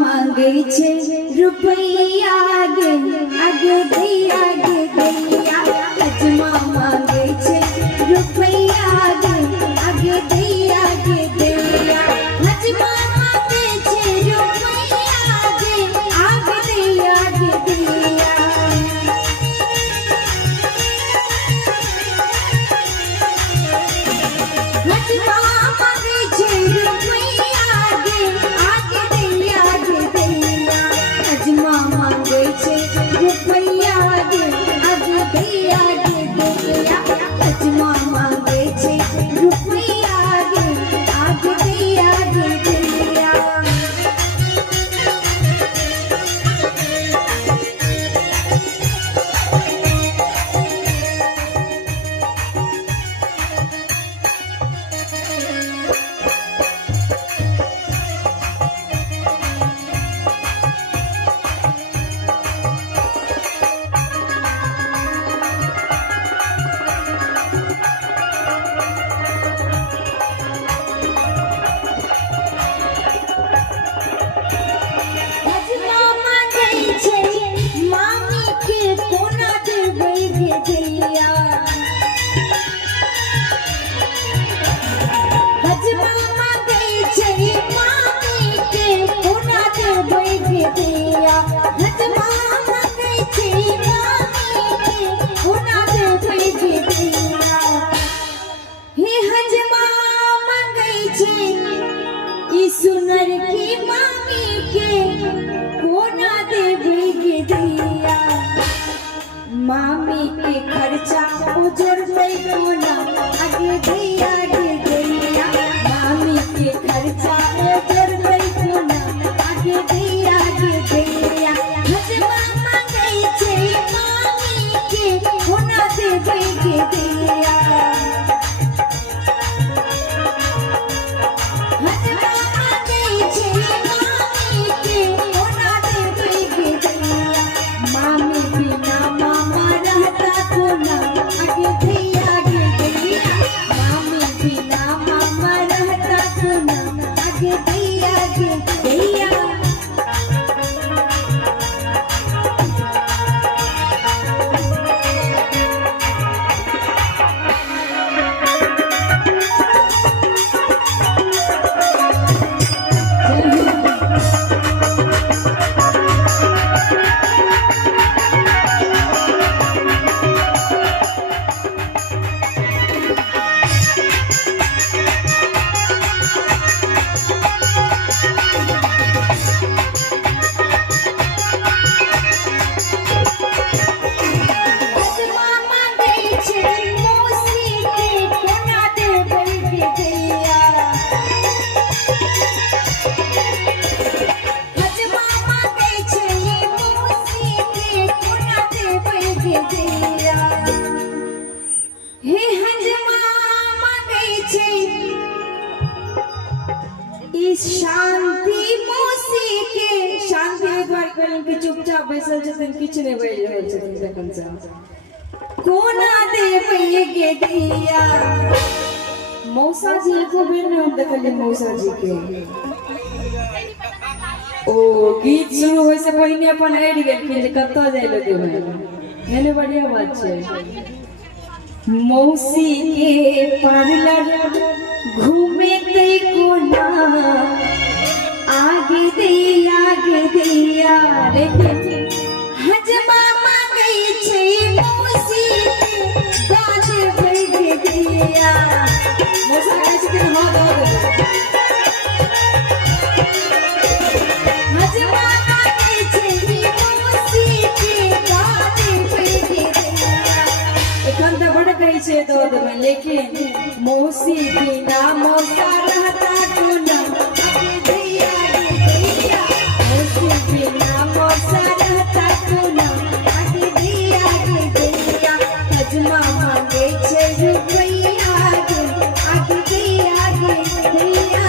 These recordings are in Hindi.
मांगे छे रुपैया आगे आगे दैया गे दैया हजमा मांगे छे रुपैया आगे आगे दैया गे दैया हजमा मांगे छे रुपैया आगे आगे दैया गे दैया हजमा मांगे छे रुपैया आगे आगे दैया गे दैया हजमा मांगे छे रुपैया आगे आगे दैया गे दैया हजमा मांगे छे रुपैया आगे आगे दैया गे दैया हजमा मांगे छे मामी के कोना देबै गे दैया हजमा मांगे छे मामी के कोना देबै गे दैया हजमा मांगे छे मामी के कोना देबै गे दैया हे हजमा मांगे छे ई सुनर की मामी के कोना देबै गे दैया मामी के खर्चा उजरबै कोना आगे दैया गे दैया मामी के खर्चा उजरबै कोना आगे दैया गे दैया हजमा मांगे छे मामी के कोना देबै गे दैया हजमा मांगे छे मामी के कोना देबै गे दैया मामी बिना मामा रहता कोना आगे दैया गे दैया मामी बिना मामा रहता कोना आगे दैया गे दैया हजमा मांगे छे मौसी के कोना देबै गे दैया हजमा मांगे छे मौसी के कोना देबै गे दैया हे हजमा मांगे छे ई शांति मौसी के शांति एक बार कहलन के चुपचाप बैसल छथिन किछ नहीं बोल रहल छथिन तखन से कोना देबै गे दैया मौसा जी एको बेर नहीं हम देखलिए मौसा जी के ओ गीत शुरू होय से पहिने अपन एड गेलखिन जे कतऽ जाय ले देबै नेने बढ़िया बात छै मौसी के पार्लर घूमे ते कोना आगे दैया गे दैया लेकिन हजमा मांगे छे मौसी के दाद देबै गे दैया मौसा कहै छथिन हाँ दऽ देबै हजमा मांगे छे मौसी के दाद देबै गे दैया एखन तऽ बड़ कहै छै दऽ देबै लेकिन मौसी बिना मौसा रहता कोना आगे दैया गे दैया मौसी बिना मौसा रहता कोना आगे दैया गे दैया हजमा मांगे छे रुपैया आगे आगे दैया गे दैया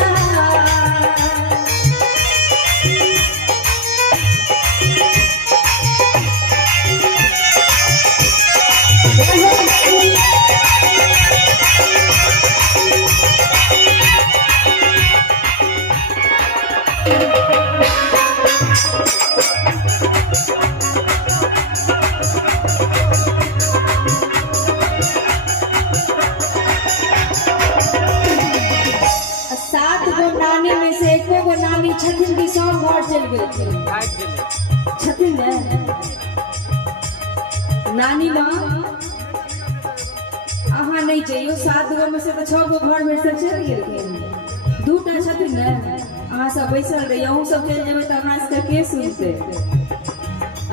सात गो नानी में से एको गो नानी छथिन की सब घर चल गई छथिन नानी माँ अहाँ नहीं चाहिए सात गो में से तो 6 गो घर में से चल गेल दूटा छथिन ने अहाँ सब बैसल रही अहूँ सब चल जेबै तो हमरा सबके के सुनते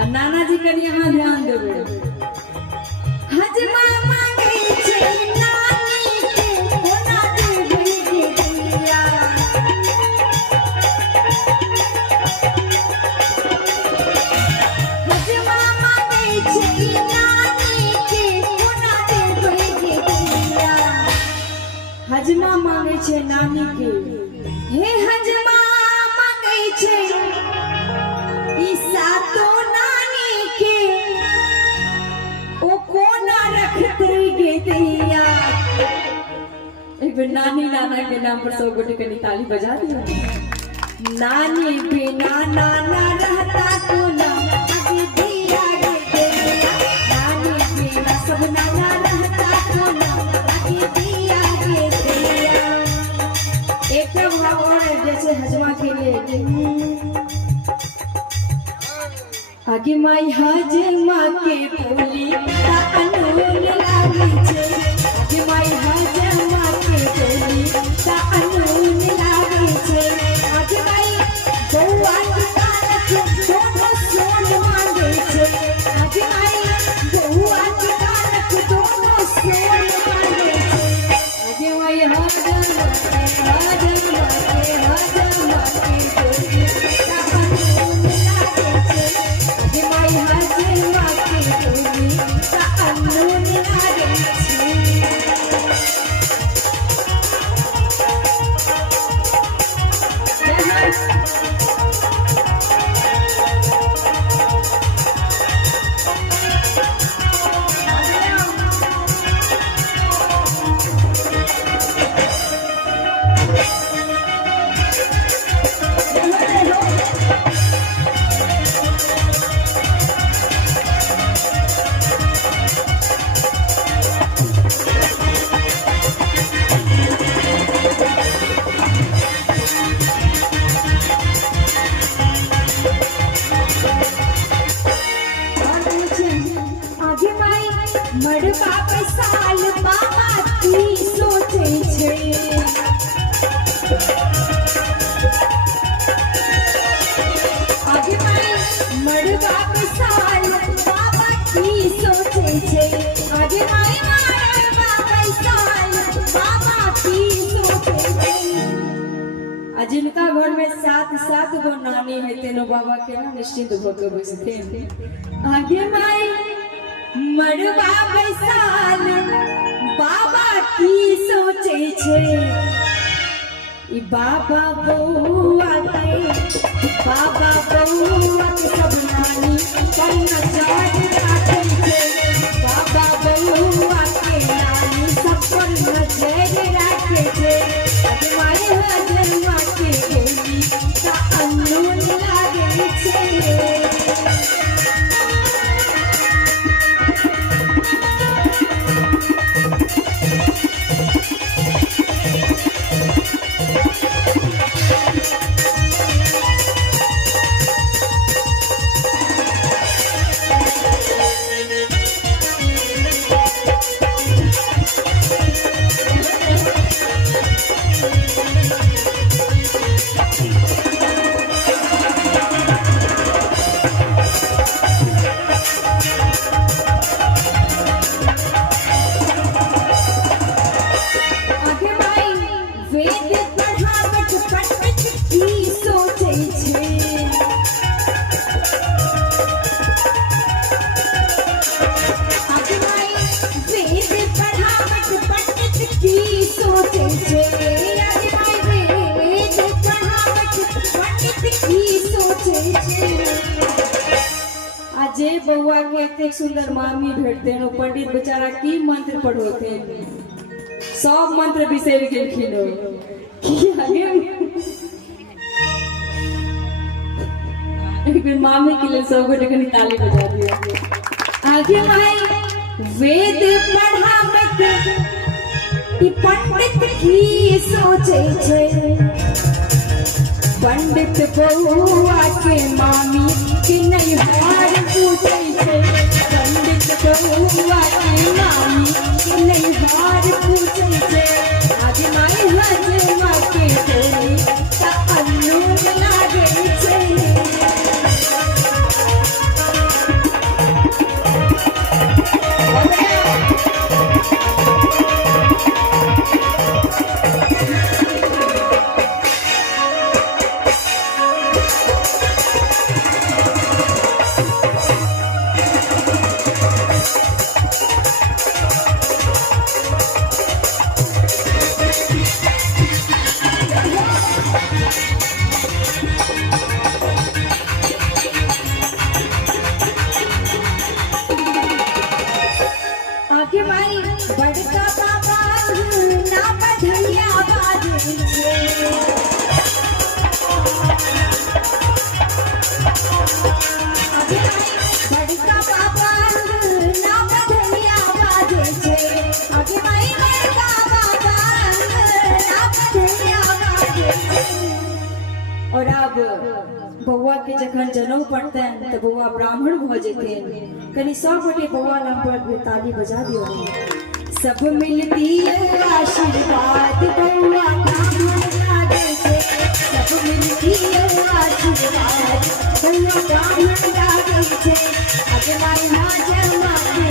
आ नाना जी कनी अहाँ ध्यान देबै हजमा मांगे छै नानी के कोना देबै दिया हजमा मांगे छै नानी के कोना देबै दिया हजमा मांगे छै नानी के हे हजमा मांगे छै ई सातो नानी के ओ कोना रखते गे दैया एक बार नानी नाना के नाम पर सब गोटे के ताली बजा दिया नानी बिना नाना रहता कोना आगे दिया गे दैया नानी बिना सब नाना रहता कोना आगे दिया गे दैया एक भाव और जैसे हजमा के लिए आगे माई हजमा के बोली ता अनून लागी छे आगे माई हजमा के बोली ता अनून लागी छे आगे माई बउआ के कानक दोनों सोन मांगे छे आगे माई बउआ के कानक दोनों सोन मांगे छे आगे माई हजमा के बोली ता अनून लागी छे आगे माई हजमा के बोली ता अनून लागी छे मड़बा पे साल बाबा की सोचे छे आगे माई मड़बा पे साल बाबा की सोचे छे आगे माई मड़बा पे साल बाबा की सोचे छे आ जिनका घर में 7 गो नानी है तेनो बाबा के ना निश्चिंत होकर बैठते आगे माई मड़बा बैसाल बाबा की सोचे छे ई बाबा बउआ के सब नानी पर नजर राखे छे बाबा बउआ के नानी सब पर नजर राखे छे हजमाई हजमा के बोली ता अनून लागे छे जे बउआ के इतने सुंदर मामी भेटते हैं पंडित बेचारा की मंत्र पढ़ोते सब मंत्र बिसर गेलखिन एक बेर मामी के लिए सब गोटे कनी ताली बजा दियो। आगे माई वेद पढ़ावत ई पंडित की सोचे छे, पंडित बउआ के मामी की नहीं हार पूछे छे, पंडित बउआ के मामी की नहीं हार पूछे छे। आज माई हजमा के डोली ता अल्लू लागे छे। आगे माई बड़का बाबा ना बधैया बाजे छे, आगे माई बड़का बाबा ना बधैया बाजे छे, आगे माई बड़का बाबा ना बधैया बाजे छे। और अब बउआ के जखन जनेऊ पड़तन तो बउआ ब्राह्मण भ जेतन। कनी सब गोटे बउआ नाम पर ताली बजा दियो। सब मिलती आशीर्वाद बउआ ब्राह्मण लागे छे, सब मिलती आशीर्वाद बउआ ब्राह्मण लागे छे। आगे माई हाजर माते